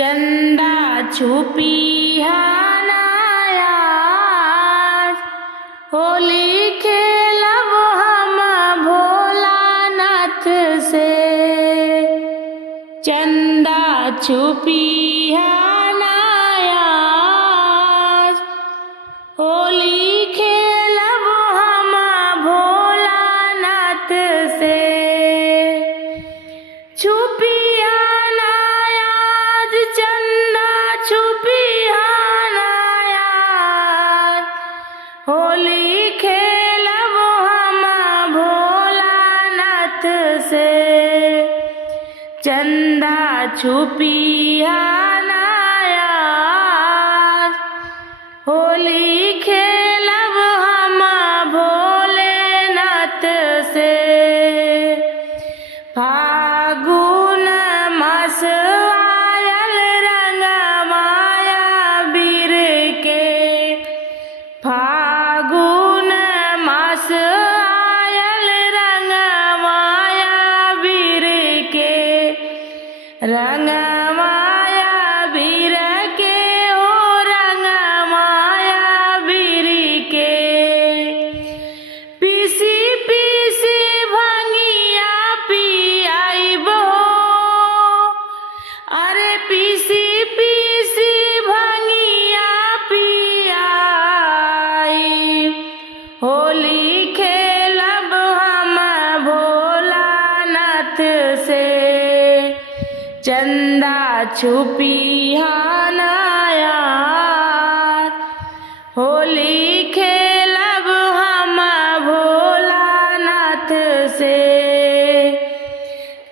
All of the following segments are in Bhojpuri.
चंदा छुपिया नायाज, होली खेलब हम भोलानाथ से। चंदा छुपिया नायाज, होली खेलब हम भोलानाथ से। छुपिया नायाज, चंदा छुपिया नायाज, होली खेलब हम भोलानाथ से। चंदा छुपिया नायाज, होली खेलब हम भोलेनाथ से। फागुन मास आयल रंग माया बीर के। फागुन मास आयल रंग माया बीर के। रंग माया बीर के हो रंग माया बीर के। पीसी पीसी भंगिया पियाइबो, अरे पीसी पीसी भंगिया पियाइब। होली खेलब हम भोलानाथ से। चंदा छुपिया नायाज, होली खेलब हम भोलानाथ से।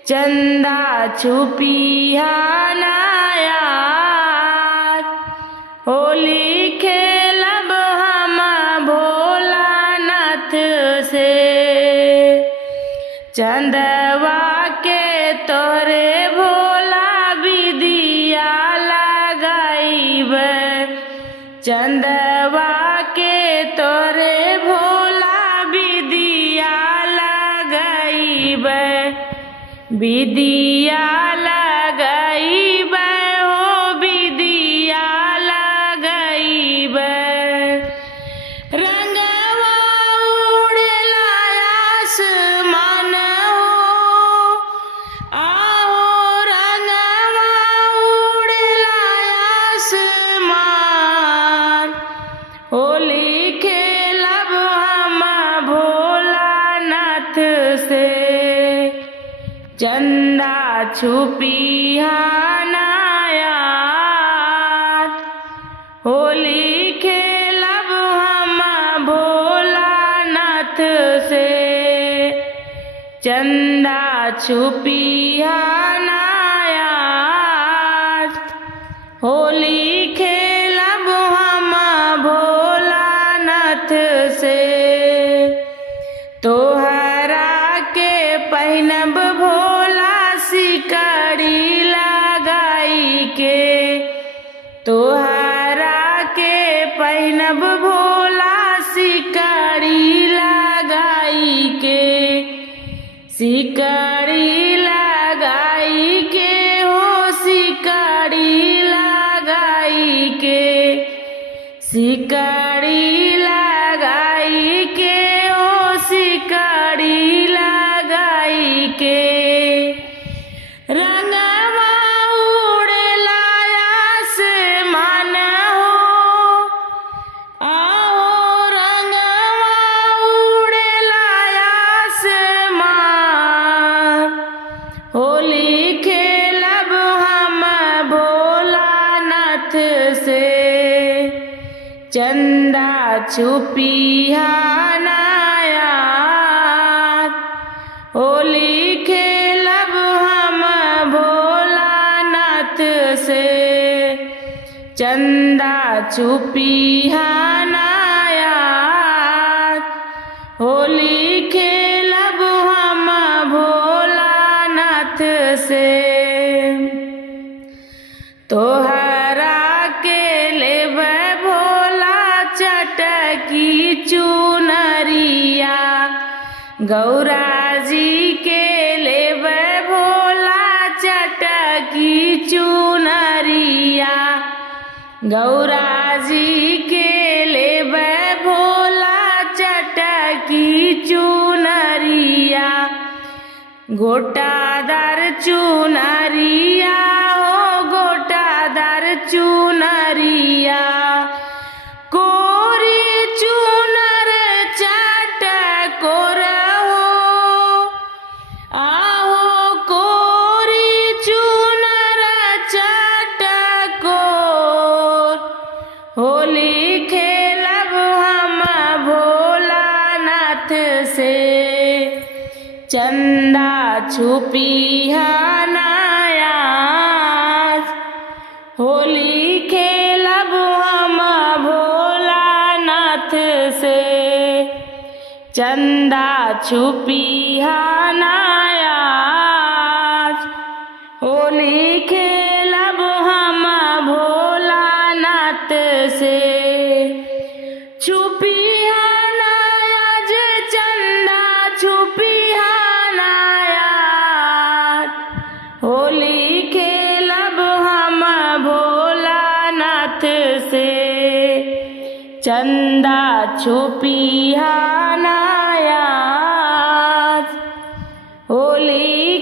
चंदा छुपिया नायाज, होली खेलब हम भोलानाथ से। चंदवा के तोरे भोला बिदिया लगाइब। चंदवा के तोरे भोला बिदिया लगाइब। बिदिया लगाइब हो बिदिया लगाइब। रंगवा उड़ेला आसमान हो, आहो रंगवा उड़ेला आसमान। होली खेलब हम भोलानाथ से। चंदा छुपिया नायाज, होली खेलब हम भोलानाथ से। चंदा छुपिया नायाज, होली खेलब हम भोलानाथ से। तोहरा के पहिनब भोला सिकड़ी लगाई के। तोहरा के पहिनब भोला सिकड़ी लगाई के। सिकड़ी लगाई के हो सिकड़ी लगाई के। सिकड़ी लगाई के हो सिकड़ी लगाई के। रंगवा उड़ेला आसमान हो, आहो रंगवा उड़ेला आसमान। होली खेलब हम भोलानाथ से। चंदा छुपिया नायाज, होली खेलब हम भोलानाथ से। चंदा छुपिया नायाज, होली खेलब हम भोलानाथ से। तोहरा के लेबै भोला चटकी चुनरिया। गौरा जी के लेबै भोला चटकी चुनरिया। गौरा जी के लेबै भोला चटकी चुनरिया गोटादार चुनरिया हो गोटादार चुनरिया कोरी चुनर चटकोर हो आहो कोरी चुनर चटकोर होली खेलब हम भोलानाथ से चंदा छुपिहा नायाज होली खेलब हम भोलानाथ से चंदा छुपिहा नायाज होली खेलब हम भोलानाथ से छुपिहा नायाज चंदा छुपिहा नायाज होली खेलब हम भोलानाथ से चंदा छुपिहा नायाज होली